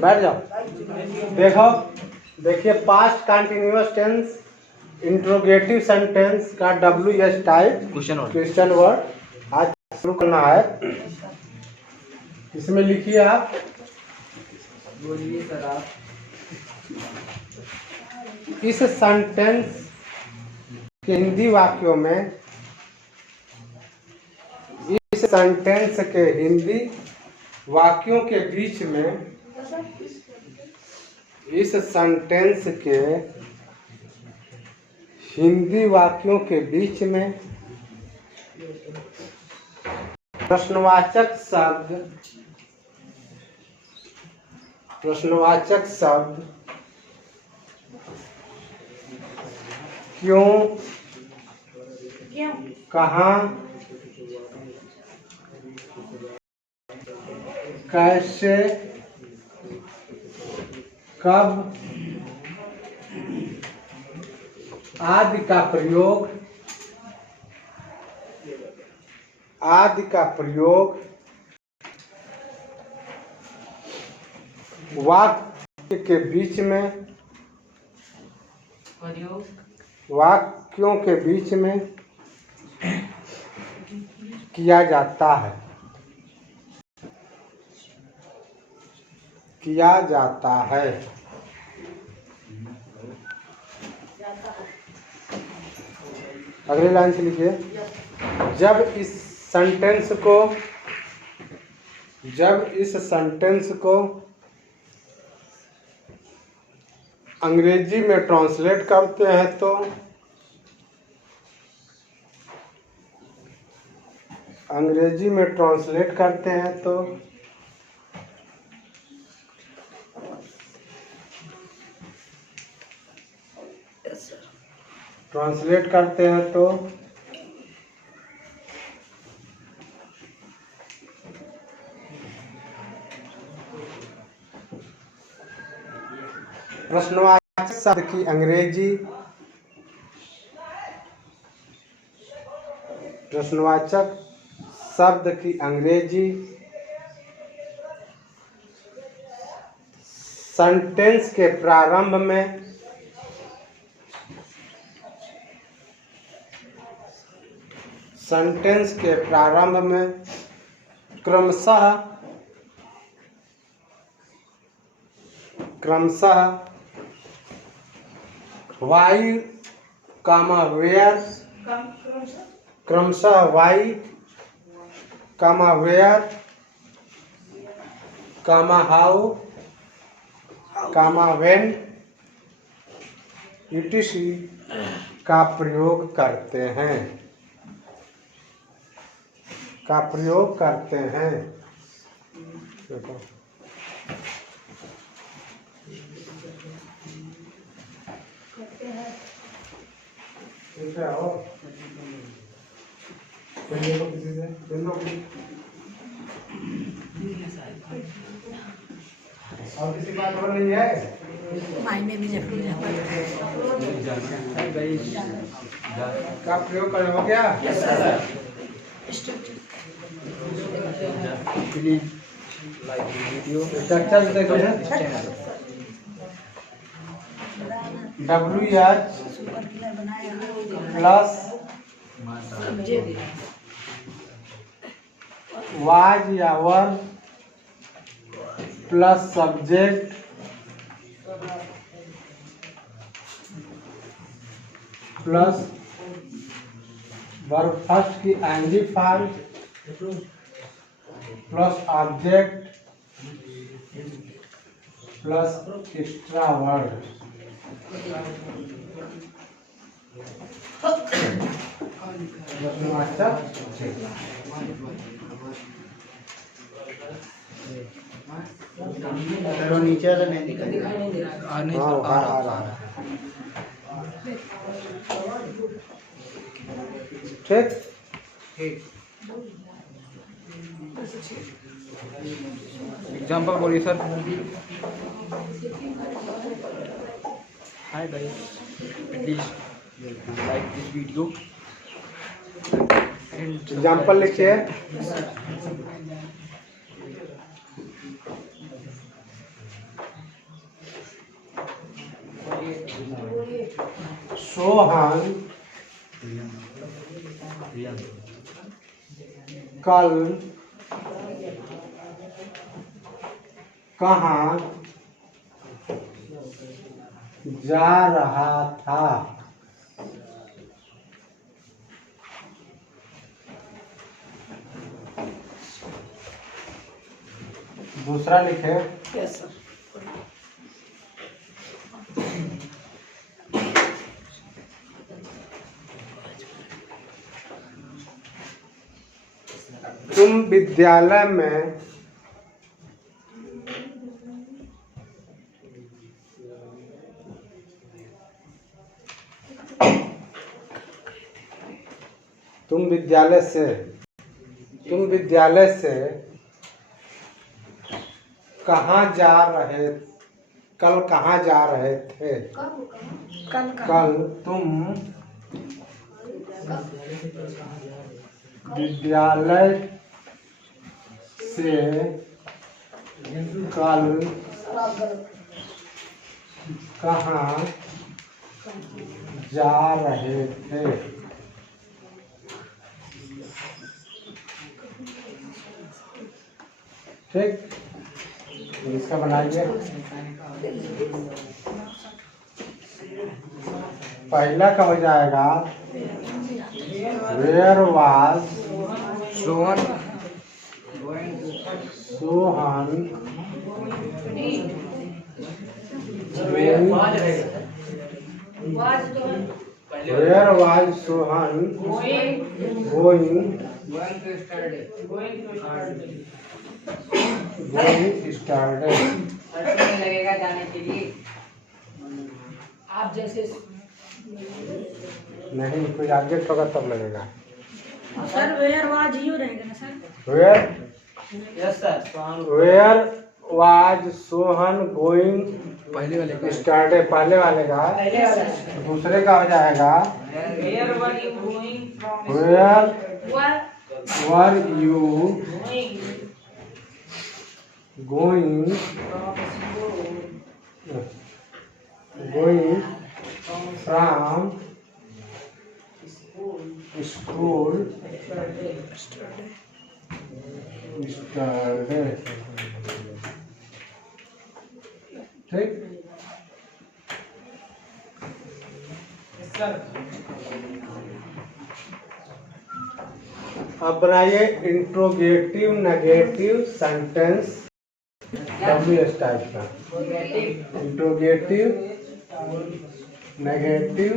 बैठ जाओ। देखो, देखिए past continuous tense interrogative sentence का WH टाइप क्वेश्चन वर्ड आज शुरू करना है। इसमें लिखिए आप। बोलिए सर आप। इस सेंटेंस के हिंदी वाक्यों में, इस सेंटेंस के हिंदी वाक्यों के बीच में, इस सेंटेंस के हिंदी वाक्यों के बीच में प्रश्नवाचक शब्द क्यों, कहाँ, कैसे, कब आदि का प्रयोग वाक्य के बीच में, वाक्यों के बीच में किया जाता है। अगली लाइन से लिखिए। जब इस सेंटेंस को अंग्रेजी में ट्रांसलेट करते हैं तो प्रश्नवाचक शब्द की अंग्रेजी सेंटेंस के प्रारंभ में क्रमशः why comma where, comma how, comma when etc का प्रयोग करते हैं। देखो और किसी बात हो रही है? मायने भी का प्रयोग कर हो गया? प्लीज लाइक वीडियो स्ट्रक्चर देखो WH प्लस वाज या वर plus subject plus verb first की ing form plus object plus extra word. नीचे वाला नहीं दिखाई ठीक। एग्जाम्पल बोलिए sir. Hi guys, please like this video. Example लिखिए। सोहन कल कहाँ जा रहा था? दूसरा लिखे। Yes sir. तुम विद्यालय में तुम विद्यालय से कहाँ जा रहे थे? कल तुम विद्यालय से कल कहाँ जा रहे थे? ठीक, इसका बनाइए। पहला का हो जाएगा where was Sohan where was Sohan going started. लगेगा जाने के लिए आप जैसे नहीं, कोई ऑब्जेक्ट होगा तब लगेगा सर। वेयर वाज यू रहेगा ना sir. Where was Sohan going पहले वाले का स्टार्टेड। पहले वाले का। दूसरे का हो जाएगा where were you going from where were you going from school yesterday। ठीक। अब बनाइए interrogative negative sentence WS type का। Interrogative negative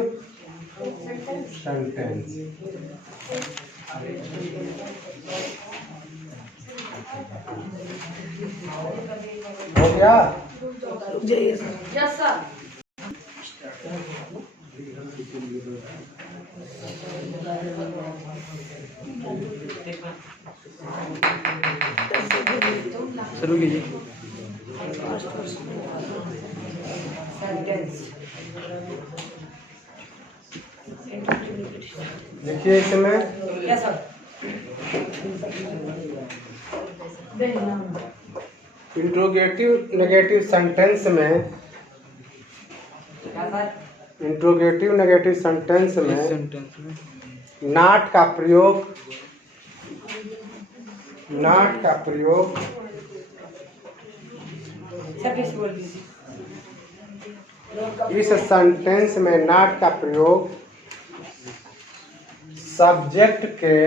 sentence. हो गया? Yes sir. शुरू कीजिए। देखिए इसमें yes sir. Interrogative negative sentence में इंट्रोगेटिव नेगेटिव सेंटेंस में सेंटेंस में नॉट का प्रयोग इस सेंटेंस में नॉट का प्रयोग सब्जेक्ट के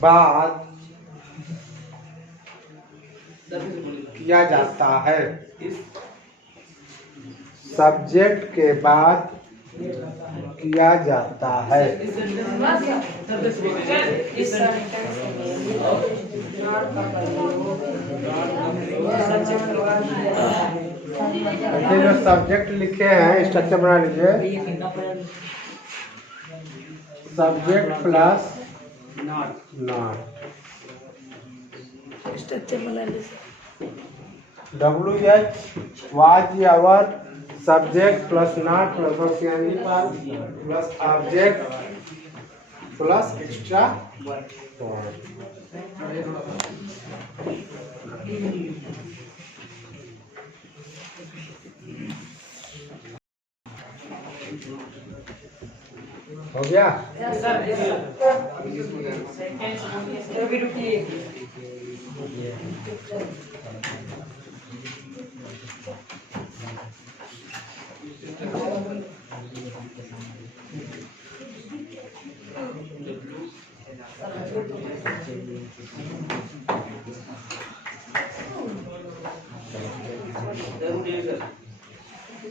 बाद किया जाता है। सब्जेक्ट के बाद किया जाता है। देखिए जो सब्जेक्ट लिखे हैं स्ट्रक्चर बना लीजिए। Subject plus not. स्ट्रक्चर बना लीजिए। WH was Yavar subject plus not plus plus object plus extra word. हो गया।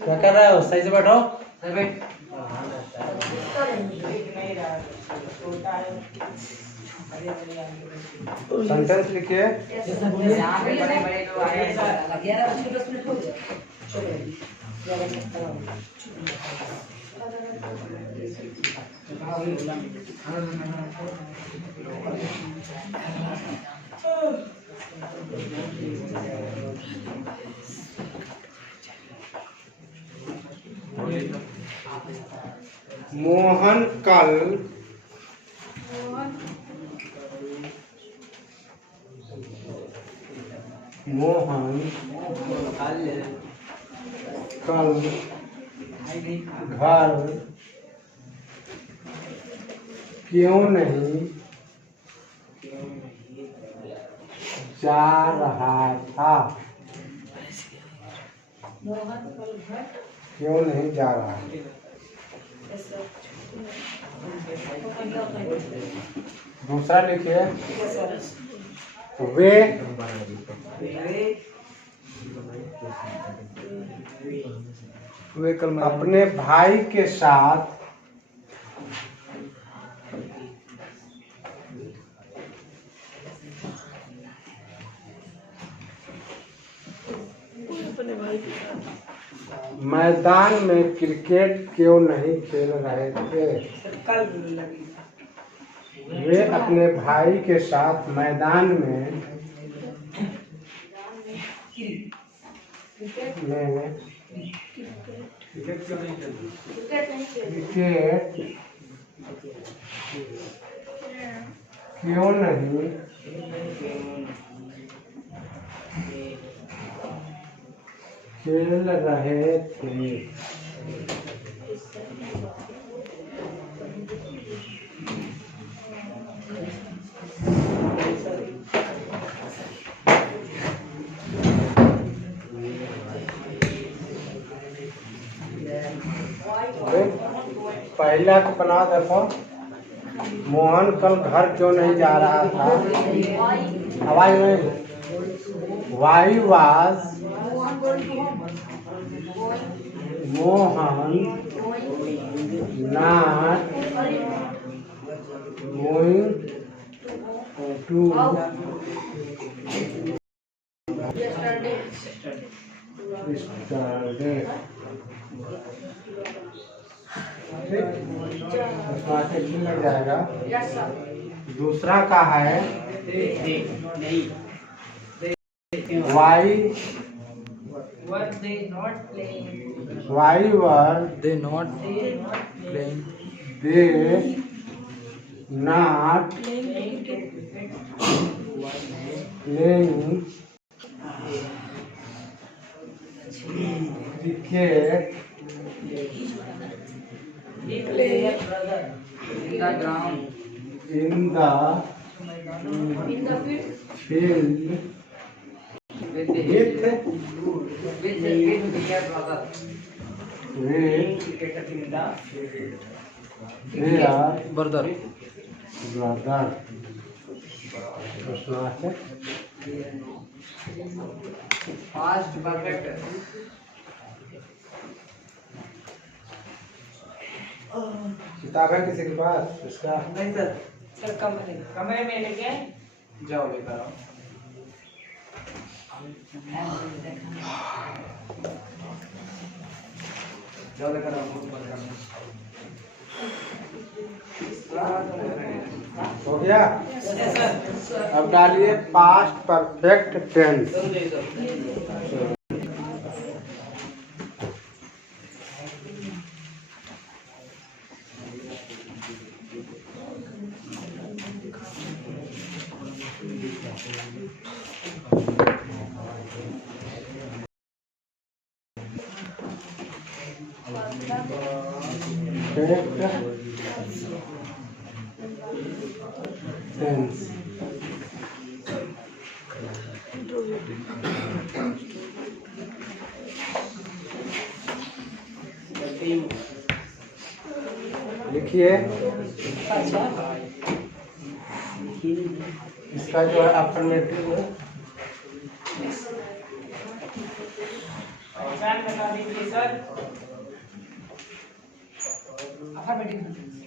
क्या कर रहे हो? सही से बैठो। सेंटेंस लिखिए। मोहन कल घर क्यों नहीं जा रहा था? क्यों नहीं जा रहा? दूसरा लिखिए। वे कल अपने भाई के साथ मैदान में क्रिकेट क्यों नहीं खेल रहे थे? वे अपने भाई के साथ मैदान में क्रिकेट क्यों नहीं खेल रहे थे? पहला तो बना देखो। मोहन कल घर क्यों नहीं जा रहा था? आवाज में why was Mohan not going to study. लग जाएगा। दूसरा का है why were they not playing cricket in the field with their brother. Past perfect. किताब है किसी के पास इसका? नहीं सर। सर कमरे में लेके जाओ, लेकर आओ। जाओ लेकर आओ। हो गया? अब डालिए पास्ट परफेक्ट टेंस। टेंस। लिखिए इसका जो है अफर्मेटिव है।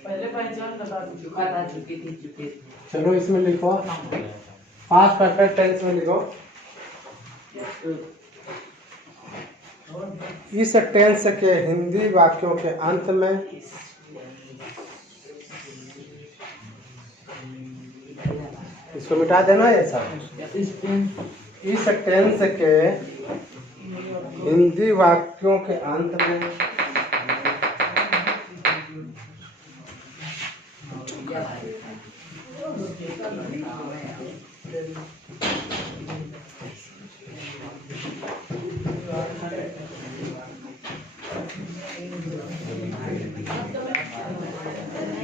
पहले पहचान बता दो। चुका था, चुकी थी, चुके थे। चलो इसमें लिखो, पास्ट परफेक्ट टेंस में लिखो। इस टेंस के हिंदी वाक्यों के अंत में इसको मिटा देना ये सब। इस टेंस के हिंदी वाक्यों के अंत में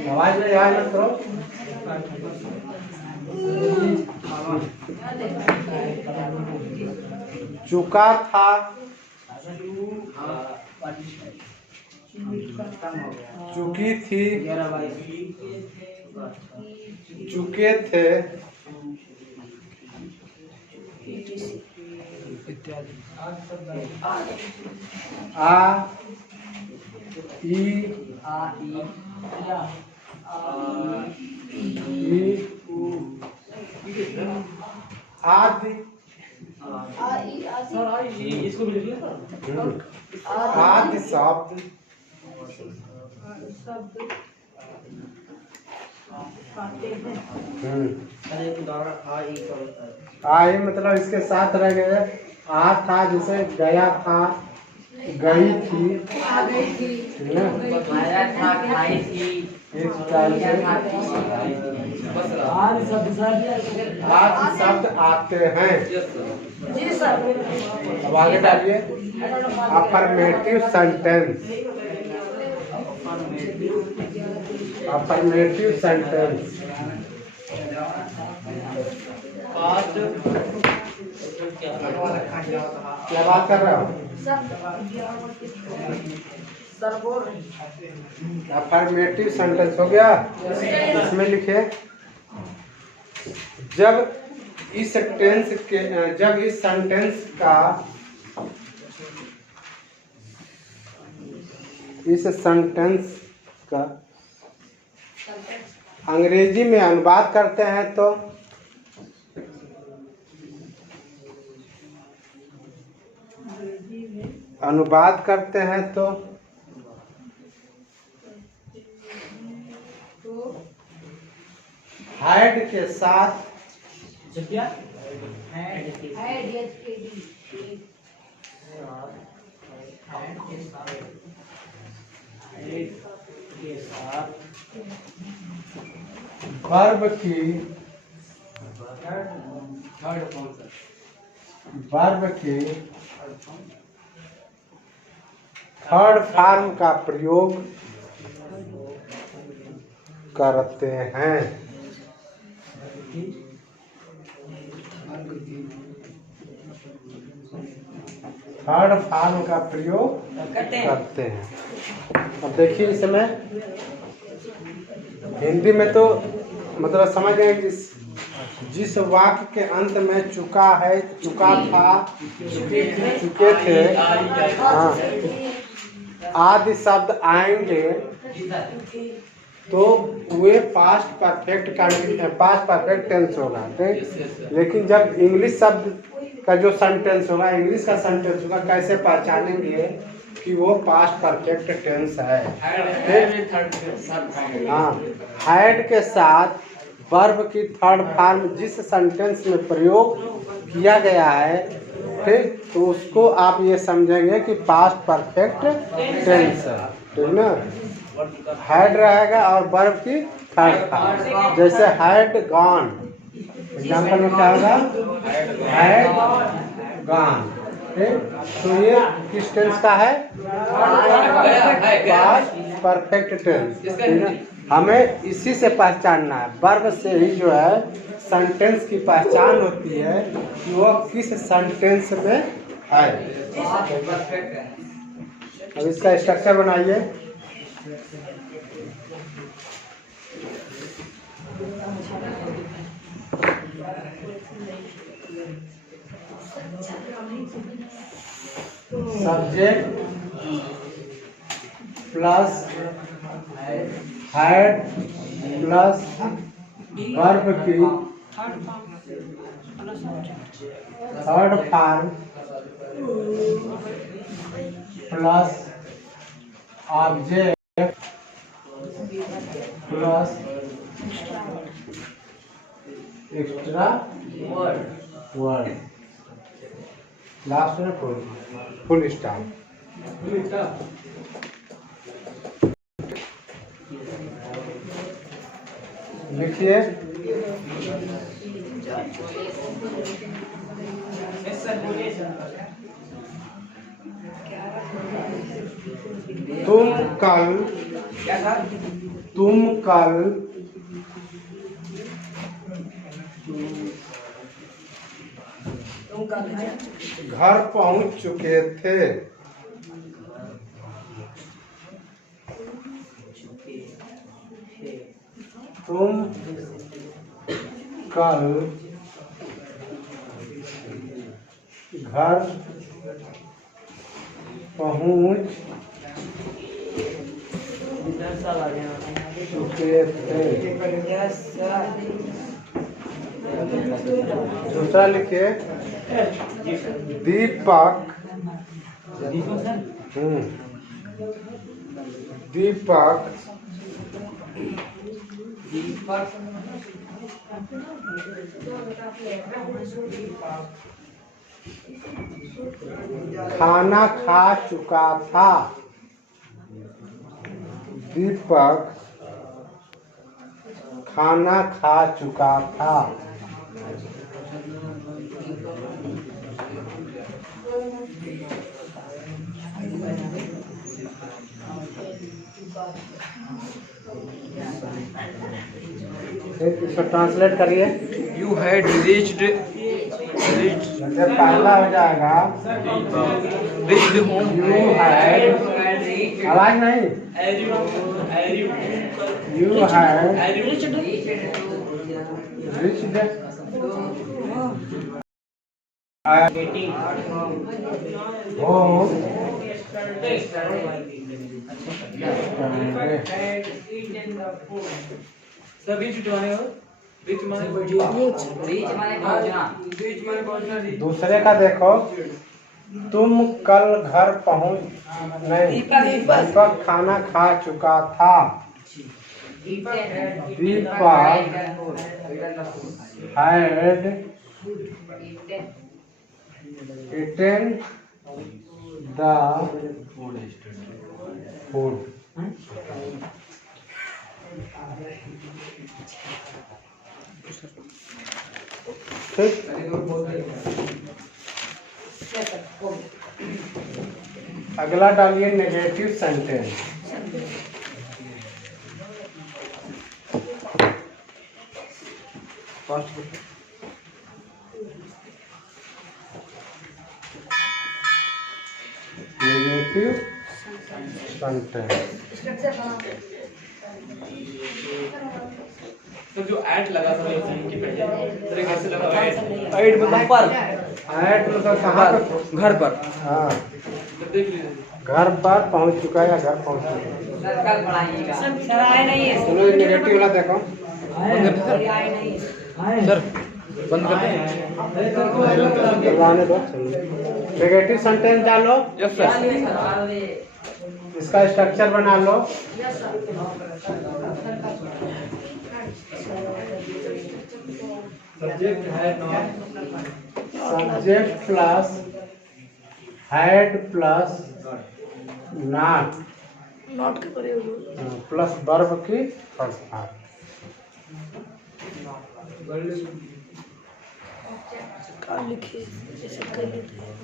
आवाज में याद मत करो। चुका था, चुकी थी, चुके थे इत्यादि। आ ई आदि इसको भी लिख लिया आदि शब्द आई मतलब इसके साथ रह गए। आ था जैसे गया था, गई थी, ठीक है? खाया था, खाई थी, इस टाइप से आज शब्द आते हैं। जी सर। अब आगे डालिए अफर्मेटिव सेंटेंस। अफर्मेटिव सेंटेंस क्या बात कर रहे हो? अफर्मेटिव सेंटेंस हो गया। इसमें लिखे जब इस सेंटेंस का अंग्रेजी में अनुवाद करते हैं तो हैड के साथ क्या वर्ब की थर्ड फॉर्म का प्रयोग करते हैं। थर्ड फॉर्म का प्रयोग करते हैं। अब देखिए इसमें हिंदी में तो मतलब समझ गए कि जिस वाक्य के अंत में चुका है, चुका था, चुके थे, हाँ, आदि शब्द आएंगे तो वे पास्ट परफेक्ट टेंस होगा। ठीक, लेकिन जब इंग्लिश शब्द का जो सेंटेंस होगा, इंग्लिश का सेंटेंस होगा, कैसे पहचानेंगे कि वो पास्ट परफेक्ट टेंस है? हाँ, हैड के साथ वर्ब की थर्ड फॉर्म जिस सेंटेंस में प्रयोग किया गया है, ठीक, तो उसको आप ये समझेंगे कि पास्ट परफेक्ट टेंस है। ठीक ना? हैड रहेगा और वर्ब की थर्ड फॉर्म, जैसे हैड गॉन, एग्जाम्पल में क्या होगा? Had gone. ठीक, तो ये किस टेंस का है? Past perfect tense. हमें इसी से पहचानना है, वर्ब से ही जो है सेंटेंस की पहचान होती है कि वो किस सेंटेंस में है। अब इसका स्ट्रक्चर बनाइए। Subject plus had plus verb की third form plus object plus extra word, last में फुल स्टॉप। लिखिए। तुम कल घर पहुंच चुके थे। तुम कल घर पहुंच चुके थे। दूसरा लिखिए। दीपक खाना खा चुका था। दीपक खाना खा चुका था। इसको ट्रांसलेट करिए। You had reached जब पहला हो जाएगा home. यू हैड, आवाज नहीं, यू हैड रिच्ड होम सभी जुटवाने हो। रिच माने पहुंचना। दूसरे का देखो। तुम कल घर पहुंच नहीं, दीपक खाना खा चुका था। दीपक हैड eaten the food। ठीक, अगला डालिए नेगेटिव सेंटेंस। नेगेटिव सेंटेंस तो जो ऐड लगा था की पहले तो कैसे लगा? ऐड मतलब पर, ऐड मतलब कहाँ पर? घर पर। हाँ, तो देख लीजिए घर पर पहुंच चुका है या घर पहुंच चुका है। सर आए नहीं है। चलो नेगेटिव वाला देखो। सर बंद कर करवाने दो। नेगेटिव सेंटेंस डालो। Yes sir. इसका स्ट्रक्चर बना लो। Subject plus had plus not के प्रयोग प्लस वर्ब की फर्स्ट पार्ट। क्या लिखे जैसे कर लेते हैं।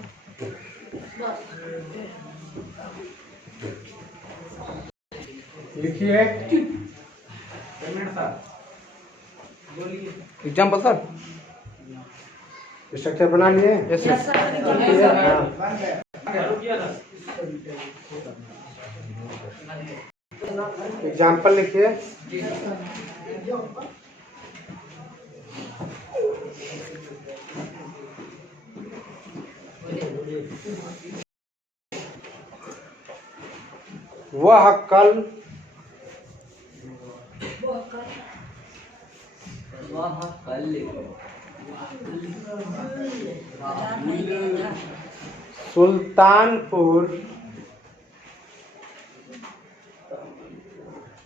लिखिए। Example sir. स्ट्रक्चर बना लिए? Yes yes sir. सर। लिखिए, हाँ। एग्जाम्पल लिखिए। वह कल सुल्तानपुर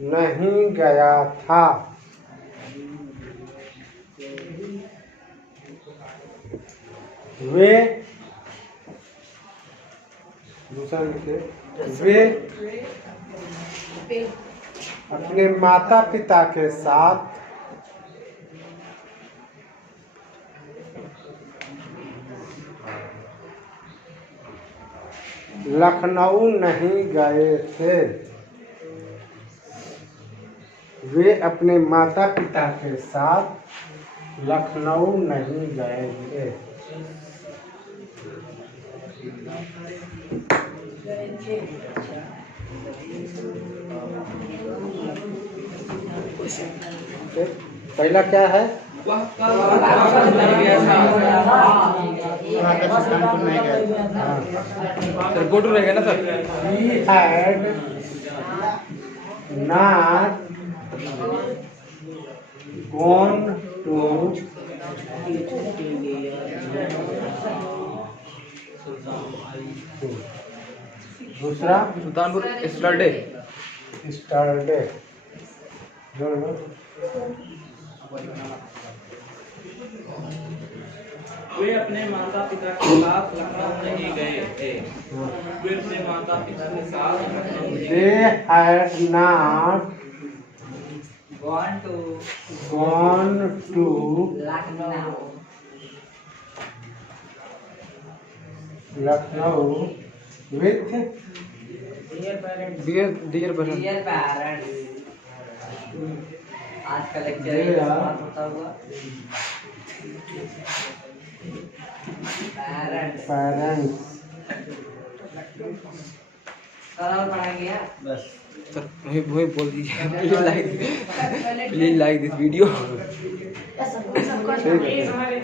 नहीं गया था। वे दूसरा लिखे। वे अपने माता पिता के साथ लखनऊ नहीं गए थे। वे अपने माता पिता के साथ लखनऊ नहीं गए थे। पहला क्या है? वह कल नहीं गया था। सर गो टू रहेगा ना sir. He had not gone to दूसरा सुल्तानपुर स्टरडे। स्टरडे। जोड़ लो। वे अपने माता पिता के साथ लखनऊ नहीं गए थे। वे अपने माता पिता के साथ लखनऊ नहीं They had not gone to gone to Lucknow with dear parents. Dear person. Dear parents. आज का लेक्चर Dear होता हुआ पेरेंट्स parents। सरल पढ़ाएंगे यार बस सर वही बोल दीजिए। Please like this video. ठीक है।